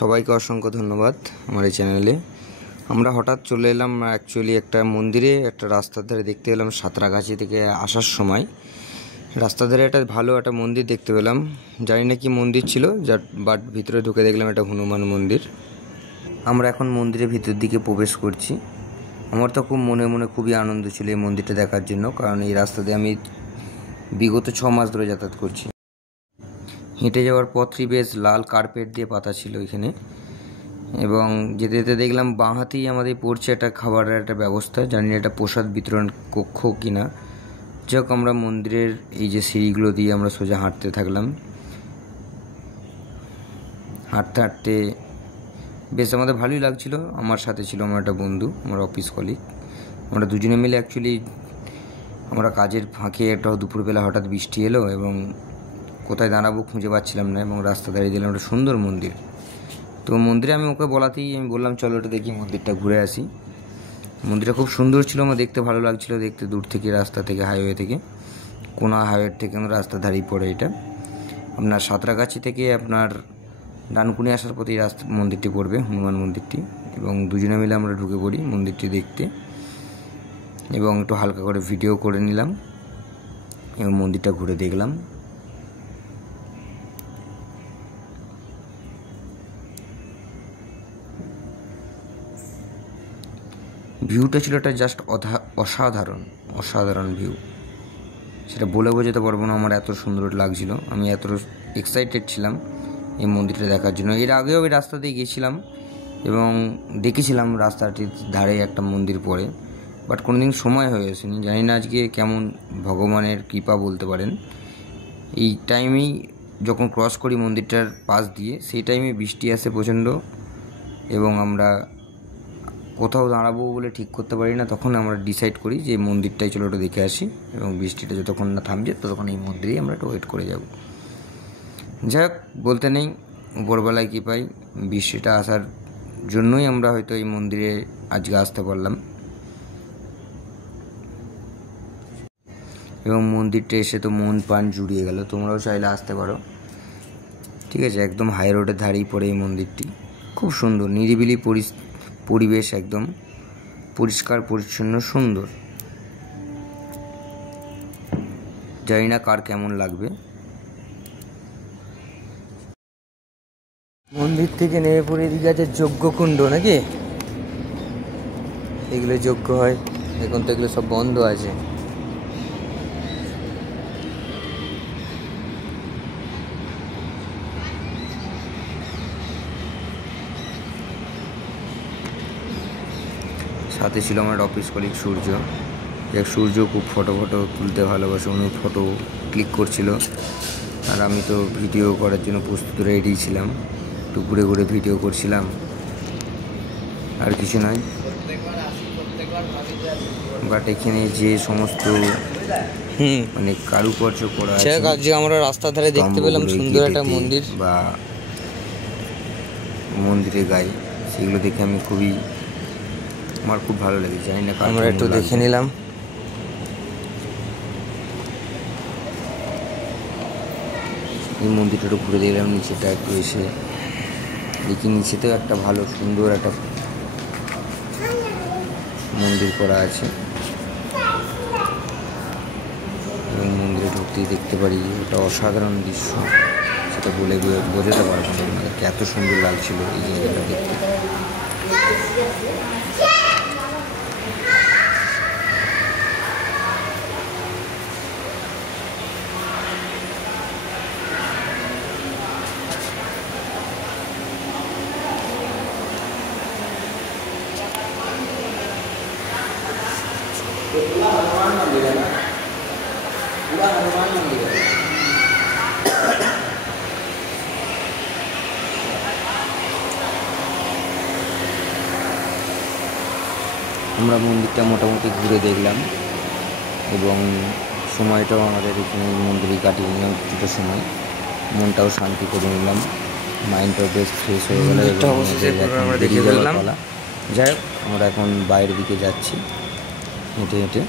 সবাইকে অসংখ্য ধন্যবাদ আমার এই চ্যানেলে। আমরা হঠাৎ চলে এলাম অ্যাকচুয়ালি একটা মন্দিরে, একটা রাস্তার ধারে দেখতে পেলাম। সাঁতরাগাছি থেকে আসার সময় রাস্তার ধারে একটা ভালো একটা মন্দির দেখতে পেলাম। জানি না কি মন্দির ছিল, বাট ভিতরে ঢুকে দেখলাম এটা হনুমান মন্দির। আমরা এখন মন্দিরের ভিতর দিকে প্রবেশ করছি। আমার তো খুব মনে মনে খুবই আনন্দ ছিল এই মন্দিরটা দেখার জন্য, কারণ এই রাস্তা দিয়ে আমি বিগত 6 মাস ধরে যাতায়াত করছি। হেঁটে যাওয়ার পথটি বেশ লাল কার্পেট দিয়ে পাতা ছিল এখানে, এবং যেতে যেতে দেখলাম বাঁ হাতেই আমাদের পড়ছে একটা খাবারের একটা ব্যবস্থা। জানি না এটা প্রসাদ বিতরণ কক্ষ কিনা। যাই হোক, আমরা মন্দিরের এই যে সিঁড়িগুলো দিয়ে আমরা সোজা হাঁটতে থাকলাম। হাঁটতে হাঁটতে বেশ আমাদের ভালোই লাগছিল। আমার সাথে ছিল আমার একটা বন্ধু, আমার অফিস কলিগ। আমরা দুজনে মিলে অ্যাকচুয়ালি আমরা কাজের ফাঁকে একটা দুপুরবেলা হঠাৎ বৃষ্টি এলো এবং কোথায় দাঁড়াবো খুঁজে পাচ্ছিলাম না, এবং রাস্তা দাঁড়িয়ে দিলাম একটা সুন্দর মন্দির। তো মন্দিরে আমি ওকে বলাতেই আমি বললাম চলো এটা দেখি, মন্দিরটা ঘুরে আসি। মন্দিরটা খুব সুন্দর ছিল, আমার দেখতে ভালো লাগছিল। দেখতে দূর থেকে, রাস্তা থেকে, হাইওয়ে থেকে, কোনা হাইওয়ে থেকে রাস্তা ধারেই পড়ে এটা। আপনার সাঁতরাগাছি থেকে আপনার ডানকুনি আসার পথে এই মন্দিরটি পড়বে, হনুমান মন্দিরটি। এবং দুজনে মিলে আমরা ঢুকে পড়ি মন্দিরটি দেখতে, এবং একটু হালকা করে ভিডিও করে নিলাম এবং মন্দিরটা ঘুরে দেখলাম। ভিউটা ছিল একটা জাস্ট অসাধারণ ভিউ। সেটা বলে বোঝাতে পারবো না আমার এত সুন্দর লাগছিল। আমি এত এক্সাইটেড ছিলাম এই মন্দিরটা দেখার জন্য। এর আগেও ওই রাস্তা দিয়ে গেছিলাম এবং দেখেছিলাম রাস্তাটির ধারে একটা মন্দির পড়ে, বাট কোনোদিন সময় হয়ে আসেনি। জানি না আজকে কেমন ভগবানের কৃপা বলতে পারেন। এই টাইমেই যখন ক্রস করি মন্দিরটার পাশ দিয়ে, সেই টাইমে বৃষ্টি আসে প্রচণ্ড, এবং আমরা কোথাও দাঁড়াবো বলে ঠিক করতে পারি না। তখন আমরা ডিসাইড করি যে মন্দিরটাই চলো একটু দেখে আসি, এবং বৃষ্টিটা যতক্ষণ না থামছে ততক্ষণ এই মন্দিরেই আমরা একটু ওয়েট করে যাব। যাই হোক, বলতে নেই উপরবেলায় কী পাই, বৃষ্টিটা আসার জন্যই আমরা হয়তো এই মন্দিরে আজকে আসতে পারলাম। এবং মন্দিরটা এসে তো মন প্রাণ জুড়িয়ে গেল। তোমরাও চাইলে আসতে পারো, ঠিক আছে। একদম হাই রোডের ধারেই পড়ে এই মন্দিরটি। খুব সুন্দর নিরিবিলি পরিবেশ, একদম পরিষ্কার পরিচ্ছন্ন, সুন্দর। জানি না কার কেমন লাগবে। মন্দির থেকে নেমে পড়ে এদিকে আছে যজ্ঞকুণ্ড নাকি, এগুলো যজ্ঞ হয়। এখন তো এগুলো সব বন্ধ আছে। সাথে ছিল আমার অফিস কলিগ সূর্য। সূর্য খুব ফটো তুলতে ভালোবাসে, উনি ফটো ক্লিক করছিল, আর আমি তো ভিডিও করার জন্য প্রস্তুত রেডি ছিলাম। একটু ঘুরে ঘুরে ভিডিও করছিলাম, আর কিছু নয়। বাট এখানে যে সমস্ত মানে কারুকার্য করা আছে, আজকে আমরা রাস্তার ধারে দেখতে পেলাম সুন্দর একটা মন্দির বা মন্দিরের গায়ে, সেগুলো দেখে আমি আমার খুব ভালো লেগেছে। জানি না, আমরা একটু দেখে নিলাম। এই মন্দিরটা একটু ঘুরে দেখলাম, নিচেটা একটু এসে দেখি। নিচেতেও একটা ভালো সুন্দর একটা মন্দির করা আছে, এবং মন্দিরে ঢুকতেই দেখতে পারি একটা অসাধারণ দৃশ্য। সেটা বলে বোঝাতে পারবো না আমাদেরকে, এত সুন্দর লাগছিল এই জায়গাটা দেখতে। हनुमान मंदिर है ना, पूरा हनुमान मंदिर है। আমরা মন্দিরটা মোটামুটি ঘুরে দেখলাম, এবং সময়টাও আমাদের এখানে মন্দিরে কাটিয়ে নিলাম কিছুটা সময়। মনটাও শান্তি করে নিলাম, মাইন্ডটাও বেশ ফ্রেশ হয়ে গেল। আমরা দেখে ফেললাম। যাই হোক, আমরা এখন বাইরের দিকে যাচ্ছি হেঁটে হেঁটে।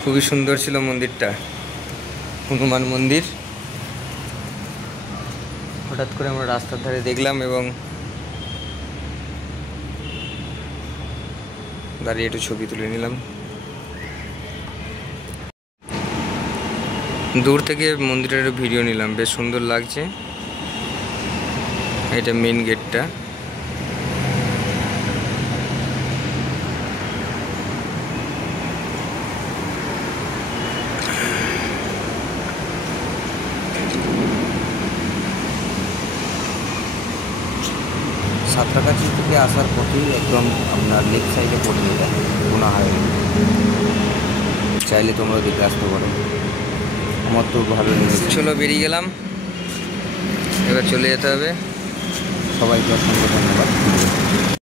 খুবই সুন্দর ছিল মন্দিরটা, হনুমান মন্দির। হঠাৎ করে আমরা রাস্তার ধারে দেখলাম এবং দাঁড়িয়ে একটু ছবি তুলে নিলাম। দূর থেকে মন্দিরের ভিডিও নিলাম, বেশ সুন্দর লাগছে। এটা মেন গেটটা। সাঁতরাগাছি থেকে আসার পথেই একদম আপনার লেফট সাইডে পড়ে যেতে গুনা হাইওয়ে, চাইলে তোমরা দেখে আসতে পারো। আমার তো ভালো লেগেছে। চলো বেরিয়ে গেলাম, এবার চলে যেতে হবে। সবাইকে অসংখ্য ধন্যবাদ।